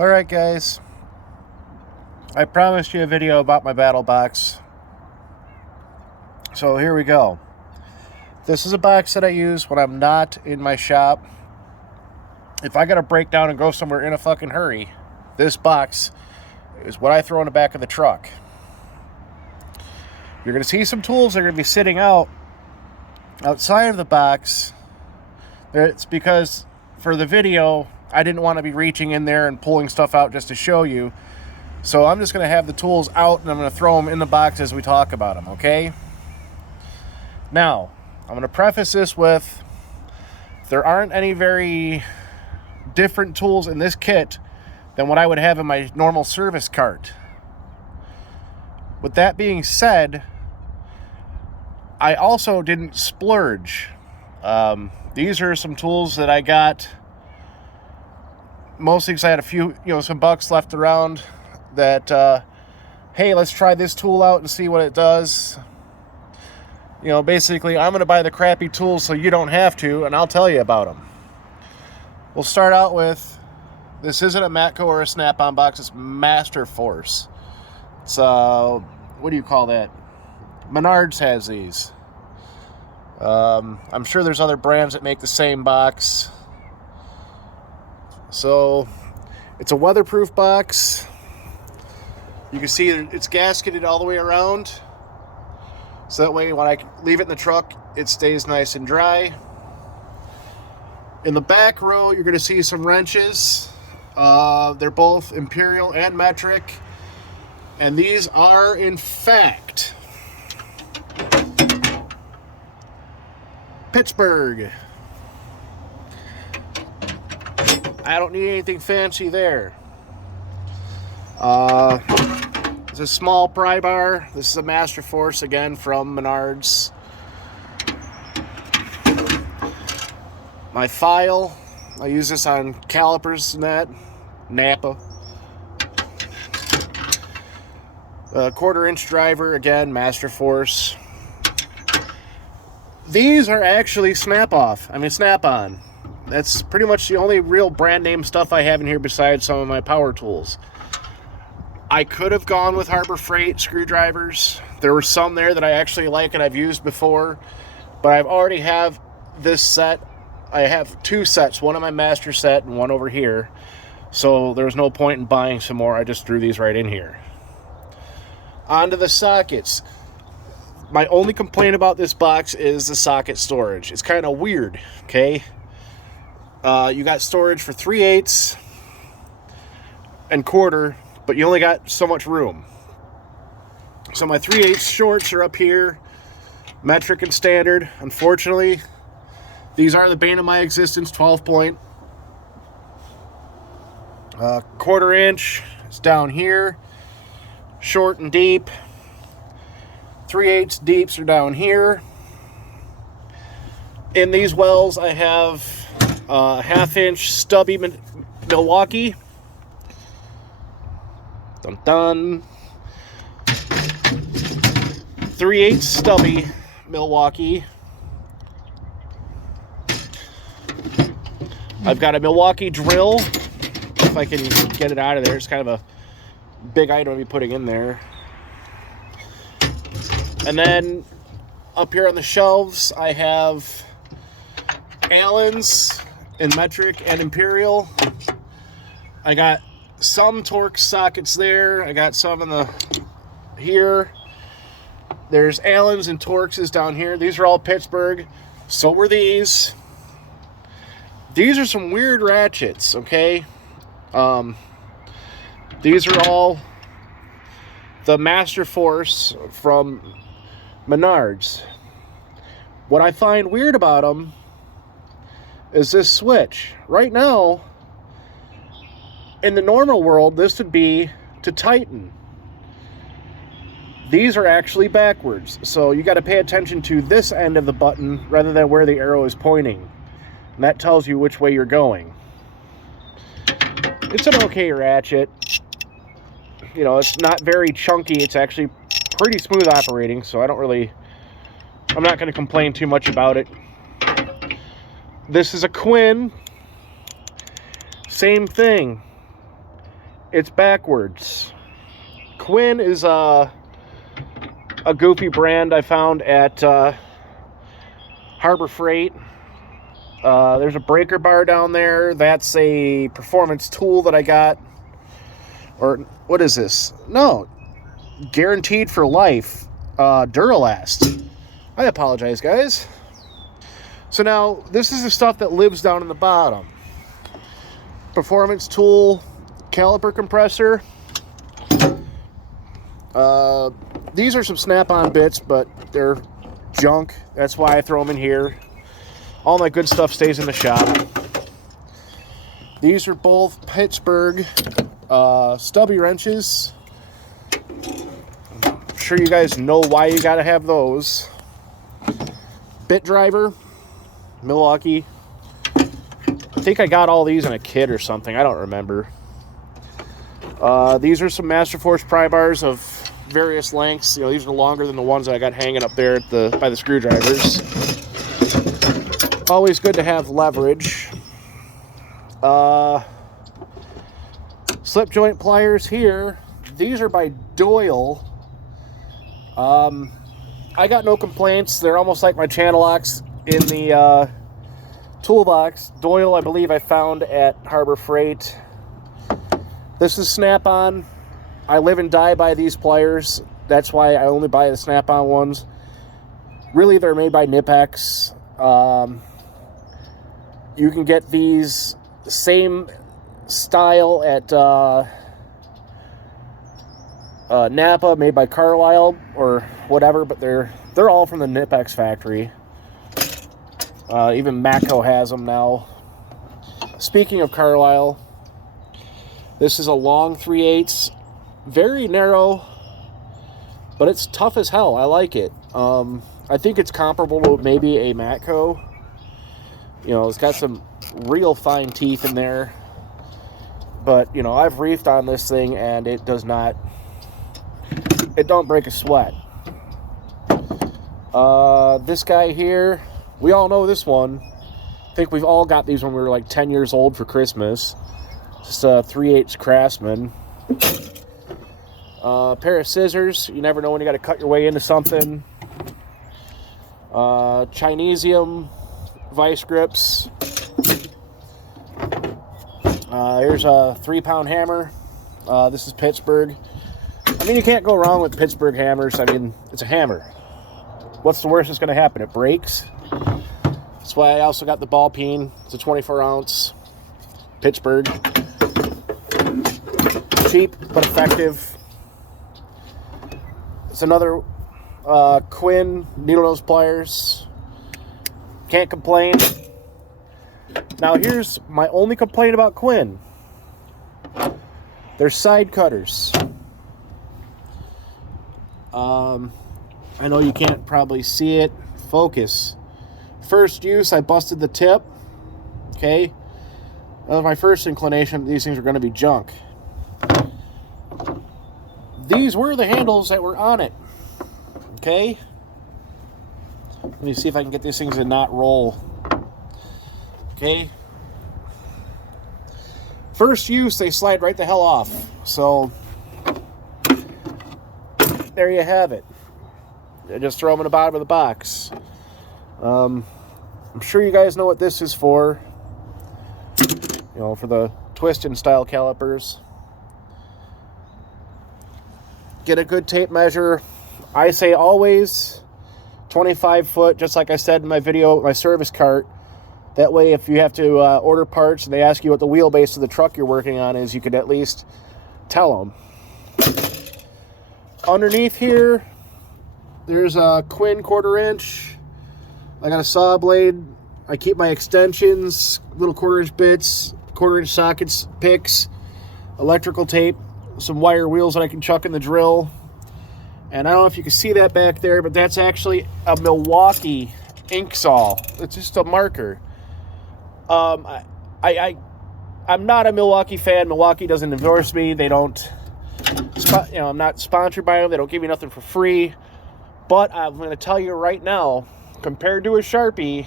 Alright guys, I promised you a video about my battle box, so here we go. This is a box that I use when I'm not in my shop. If I gotta break down and go somewhere in a fucking hurry, this box is what I throw in the back of the truck. You're gonna see some tools that are gonna be sitting outside of the box. It's because for the video I didn't want to be reaching in there and pulling stuff out just to show you. So I'm just going to have the tools out and I'm going to throw them in the box as we talk about them, okay? Now, I'm going to preface this with, there aren't any very different tools in this kit than what I would have in my normal service cart. With that being said, I also didn't splurge. These are some tools that I got mostly because I had a few, some bucks left around that, hey, let's try this tool out and see what it does. Basically, I'm going to buy the crappy tools so you don't have to, and I'll tell you about them. We'll start out with, this isn't a Matco or a Snap-on box, it's Master Force. It's, what do you call that? Menards has these. I'm sure there's other brands that make the same box. So, it's a weatherproof box. You can see it's gasketed all the way around. So that way when I leave it in the truck, it stays nice and dry. In the back row, you're going to see some wrenches. They're both imperial and metric. And these are, in fact, Pittsburgh. I don't need anything fancy there. It's a small pry bar. This is a Master Force, again, from Menards. My file, I use this on calipers and that. Napa. A 1/4-inch driver, again, Master Force. These are actually Snap-on. That's pretty much the only real brand name stuff I have in here besides some of my power tools. I could have gone with Harbor Freight screwdrivers. There were some there that I actually like and I've used before, but I've already have this set. I have two sets, one in my master set and one over here. So there's no point in buying some more. I just threw these right in here. Onto the sockets. My only complaint about this box is the socket storage. It's kind of weird, okay? You got storage for 3/8 and 1/4, but you only got so much room. So my 3/8 shorts are up here, metric and standard. Unfortunately, these are the bane of my existence, 12-point. 1/4-inch is down here, short and deep. 3/8 deeps are down here. In these wells, I have a 1/2-inch stubby Milwaukee. Dun dun. 3/8 stubby Milwaukee. I've got a Milwaukee drill. If I can get it out of there, it's kind of a big item to be putting in there. And then up here on the shelves, I have Allen's in metric and imperial. I got some Torx sockets there. I got some in the here. There's Allen's and Torx's down here. These are all Pittsburgh. So were these. These are some weird ratchets, okay? These are all the Master Force from Menards. What I find weird about them is this switch. Right now, in the normal world, this would be to tighten. These are actually backwards, so you got to pay attention to this end of the button rather than where the arrow is pointing. And that tells you which way you're going. It's an okay ratchet. It's not very chunky. It's actually pretty smooth operating, so I'm not going to complain too much about it. This is a Quinn. Same thing. It's backwards. Quinn is a goofy brand I found at Harbor Freight. There's a breaker bar down there. That's a performance tool that I got. Or what is this? No, guaranteed for life. Duralast. I apologize, guys. So now this is the stuff that lives down in the bottom. Performance tool, caliper compressor. These are some snap-on bits, but they're junk. That's why I throw them in here. All my good stuff stays in the shop. These are both Pittsburgh stubby wrenches. I'm sure you guys know why you gotta have those. Bit driver, Milwaukee. I think I got all these in a kit or something. I don't remember. These are some Masterforce pry bars of various lengths. You know, these are longer than the ones that I got hanging up there at by the screwdrivers. Always good to have leverage. Slip joint pliers here. These are by Doyle. I got no complaints. They're almost like my channel locks in the toolbox. Doyle, I believe I found at Harbor Freight. This is Snap-on. I live and die by these pliers. That's why I only buy the Snap-on ones. Really, they're made by Nipex. You can get these same style at Napa, made by Carlisle or whatever, but they're all from the Nipex factory. Even Matco has them now. Speaking of Carlisle, this is a long 3/8, very narrow, but it's tough as hell. I like it. I think it's comparable to maybe a Matco. You know, it's got some real fine teeth in there. But, you know, I've reefed on this thing and it don't break a sweat. This guy here, we all know this one. I think we've all got these when we were like 10 years old for Christmas. Just a 3/8 Craftsman. Pair of scissors. You never know when you got to cut your way into something. Chinesium vice grips. Here's a 3-pound hammer. This is Pittsburgh. I mean, you can't go wrong with Pittsburgh hammers. I mean, it's a hammer. What's the worst that's going to happen? It breaks. That's why I also got the ball peen. It's a 24-ounce Pittsburgh. Cheap but effective. It's another Quinn needle nose pliers. Can't complain. Now here's my only complaint about Quinn. They're side cutters. I know you can't probably see it. Focus. First use, I busted the tip. Okay. That was my first inclination that these things are going to be junk. These were the handles that were on it. Okay. Let me see if I can get these things to not roll. Okay. First use, they slide right the hell off. So, there you have it. I just throw them in the bottom of the box. I'm sure you guys know what this is for. You know, for the twist and style calipers. Get a good tape measure. I say always 25 foot, just like I said in my video, my service cart. That way, if you have to order parts and they ask you what the wheelbase of the truck you're working on is, you could at least tell them. Underneath here, there's a Quinn 1/4 inch. I got a saw blade. I keep my extensions, little 1/4 inch bits, 1/4 inch sockets, picks, electrical tape, some wire wheels that I can chuck in the drill. And I don't know if you can see that back there, but that's actually a Milwaukee ink saw. It's just a marker. I'm not a Milwaukee fan. Milwaukee doesn't endorse me. They don't, I'm not sponsored by them. They don't give me nothing for free. But I'm going to tell you right now, compared to a Sharpie,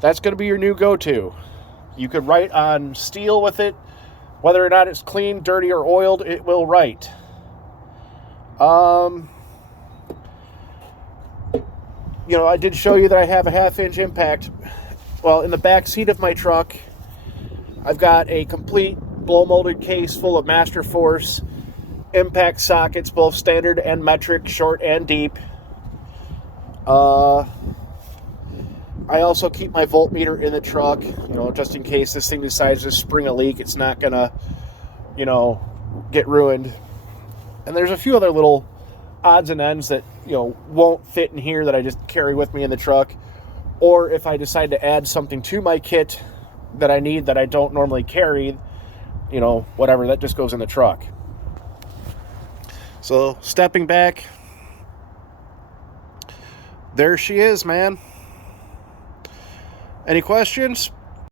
that's going to be your new go-to. You could write on steel with it. Whether or not it's clean, dirty, or oiled, it will write. I did show you that I have a 1/2-inch impact. Well, in the back seat of my truck, I've got a complete blow molded case full of Master Force impact sockets, both standard and metric, short and deep. I also keep my voltmeter in the truck, just in case this thing decides to spring a leak. It's not gonna, get ruined. And there's a few other little odds and ends that, won't fit in here that I just carry with me in the truck. Or if I decide to add something to my kit that I need that I don't normally carry, whatever, that just goes in the truck. So, stepping back, there she is, man. Any questions?